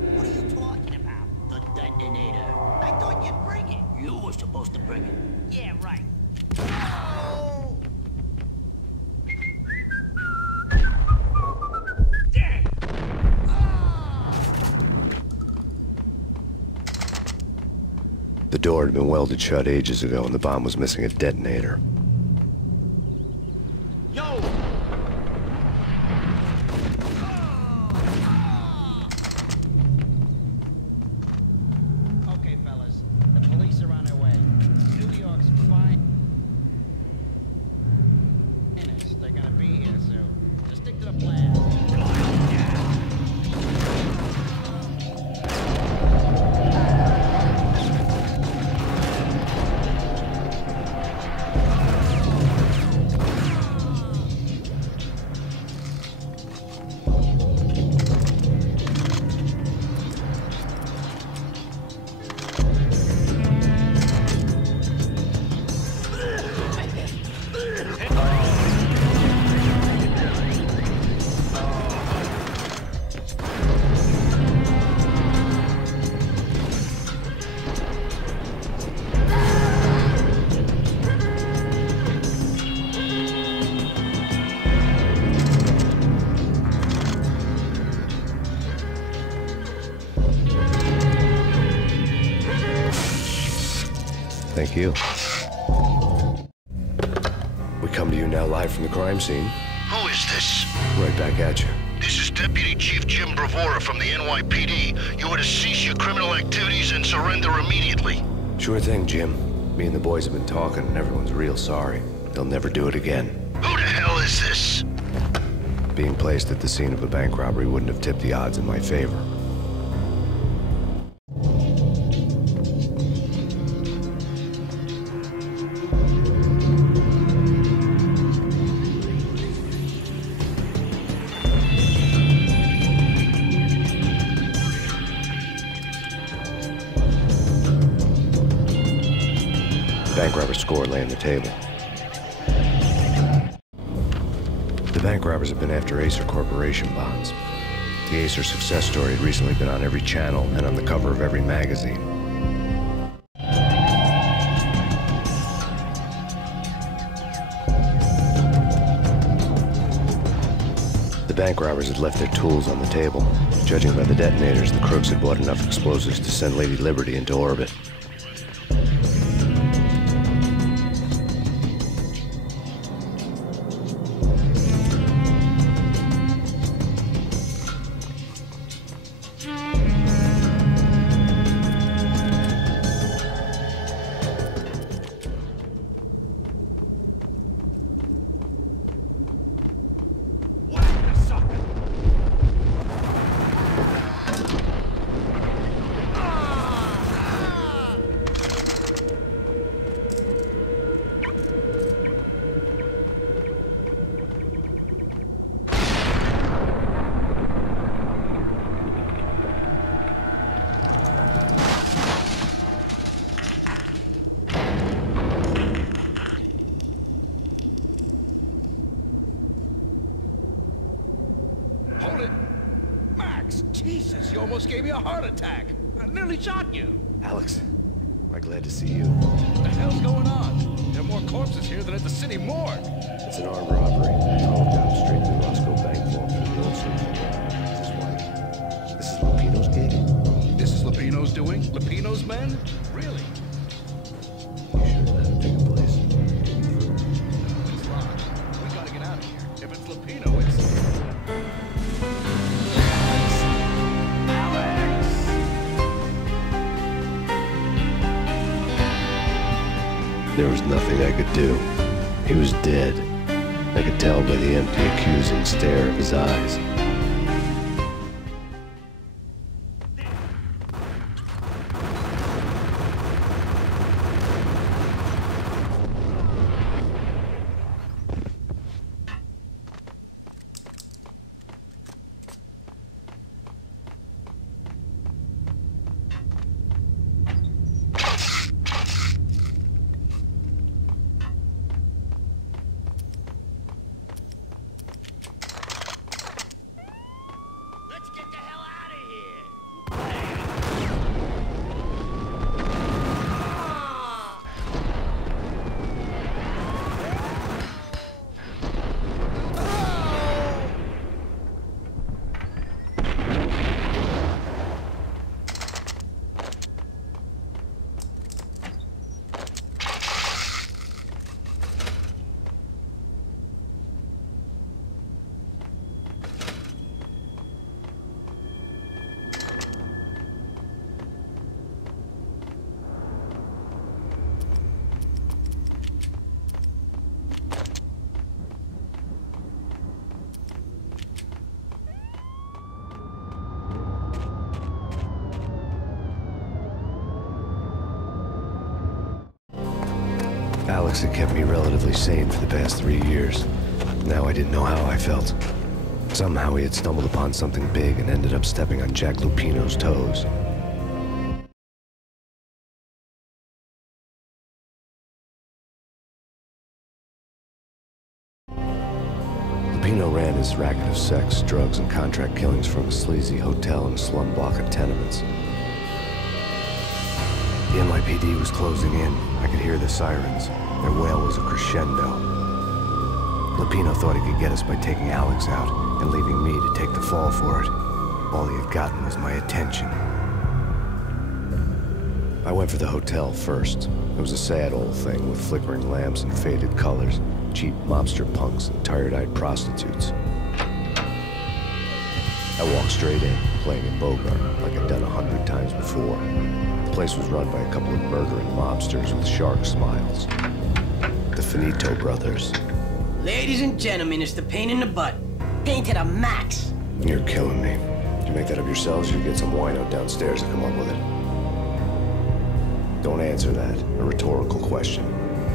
What are you talking about? The detonator. I thought you'd bring it. You were supposed to bring it. Yeah, right. Oh! Damn! The door had been welded shut ages ago, and the bomb was missing a detonator. Yo! Okay, fellas. The police are on their way. New York's finest. They're gonna be here soon. Just stick to the plan. Thank you. We come to you now live from the crime scene. Who is this? Right back at you. This is Deputy Chief Jim Bravura from the NYPD. You are to cease your criminal activities and surrender immediately. Sure thing, Jim. Me and the boys have been talking, and everyone's real sorry. They'll never do it again. Who the hell is this? Being placed at the scene of a bank robbery wouldn't have tipped the odds in my favor. Bank robber's score lay on the table. The bank robbers have been after Acer Corporation bonds. The Acer success story had recently been on every channel and on the cover of every magazine. The bank robbers had left their tools on the table. Judging by the detonators, the crooks had bought enough explosives to send Lady Liberty into orbit. Hold it! Max, Jesus, you almost gave me a heart attack. I nearly shot you. Alex, I'm glad to see you. What the hell's going on? There are more corpses here than at the city morgue. It's an armed robbery. Followed down straight to the Roscoe Bank vault through the old street. Is this why? This is Lupino's gig? This is Lupino's doing? Lupino's men? Really? You sure that'll take a place? It's locked. We gotta get out of here. If it's Lupino, it's... There was nothing I could do. He was dead. I could tell by the empty, accusing stare of his eyes. Alex had kept me relatively sane for the past 3 years. Now I didn't know how I felt. Somehow he had stumbled upon something big and ended up stepping on Jack Lupino's toes. Lupino ran his racket of sex, drugs, and contract killings from a sleazy hotel in a slum block of tenements. The NYPD was closing in. I could hear the sirens. Their wail was a crescendo. Lupino thought he could get us by taking Alex out and leaving me to take the fall for it. All he had gotten was my attention. I went for the hotel first. It was a sad old thing with flickering lamps and faded colors, cheap mobster punks and tired-eyed prostitutes. I walked straight in, playing a Bogart like I'd done 100 times before. The place was run by a couple of murdering mobsters with shark smiles. The Finito brothers. Ladies and gentlemen, it's the Payne in the butt. Payne to the max. You're killing me. Did you make that up yourselves, or you get some wino downstairs to come up with it? Don't answer that. A rhetorical question.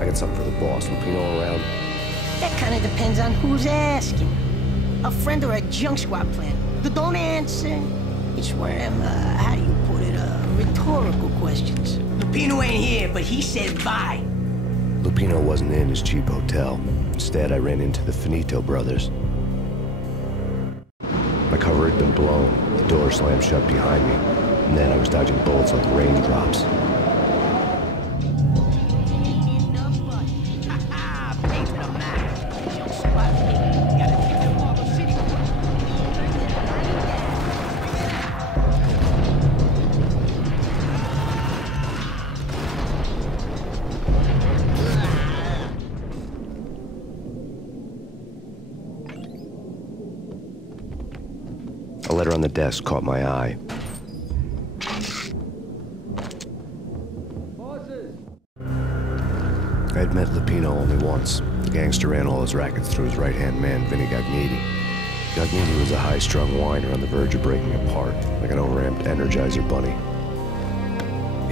I got something for the boss. Lupino around? That kind of depends on who's asking. A friend or a junk squad plan. Don't answer. It's one of them, how do you put it, rhetorical questions. Lupino ain't here, but he said bye. Lupino wasn't in his cheap hotel. Instead, I ran into the Finito brothers. My cover had been blown. The door slammed shut behind me. And then I was dodging bullets like raindrops. A letter on the desk caught my eye. I had met Lupino only once. The gangster ran all his rackets through his right-hand man, Vinny Gagnetti. Gagnetti was a high-strung whiner on the verge of breaking apart, like an overamped Energizer bunny.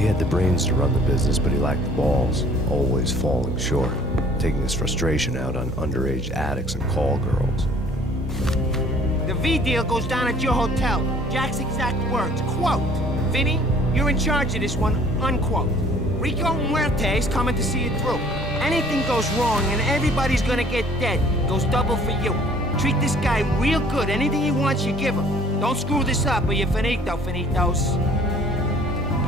He had the brains to run the business, but he lacked the balls, always falling short, taking his frustration out on underage addicts and call girls. The V deal goes down at your hotel. Jack's exact words, quote, "Vinny, you're in charge of this one," unquote. Rico Muerte's coming to see it through. Anything goes wrong and everybody's gonna get dead. Goes double for you. Treat this guy real good. Anything he wants, you give him. Don't screw this up or you're finito, finitos.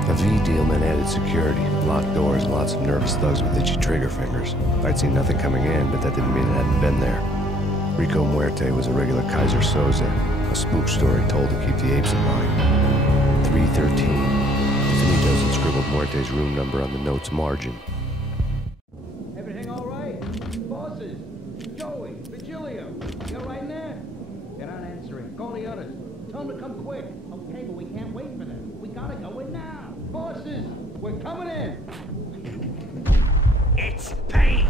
A V deal meant added security, locked doors, and lots of nervous thugs with itchy trigger fingers. I'd seen nothing coming in, but that didn't mean it hadn't been there. Rico Muerte was a regular Kaiser Soze, a spook story told to keep the apes in mind. 313. Finitos had scribbled Muerte's room number on the note's margin. Everything all right? Bosses, Joey, Virgilio, you all right in there? They're not answering. Call the others. Tell them to come quick. Okay, but we can't wait for them. We gotta go in now. Bosses, we're coming in. It's Payne!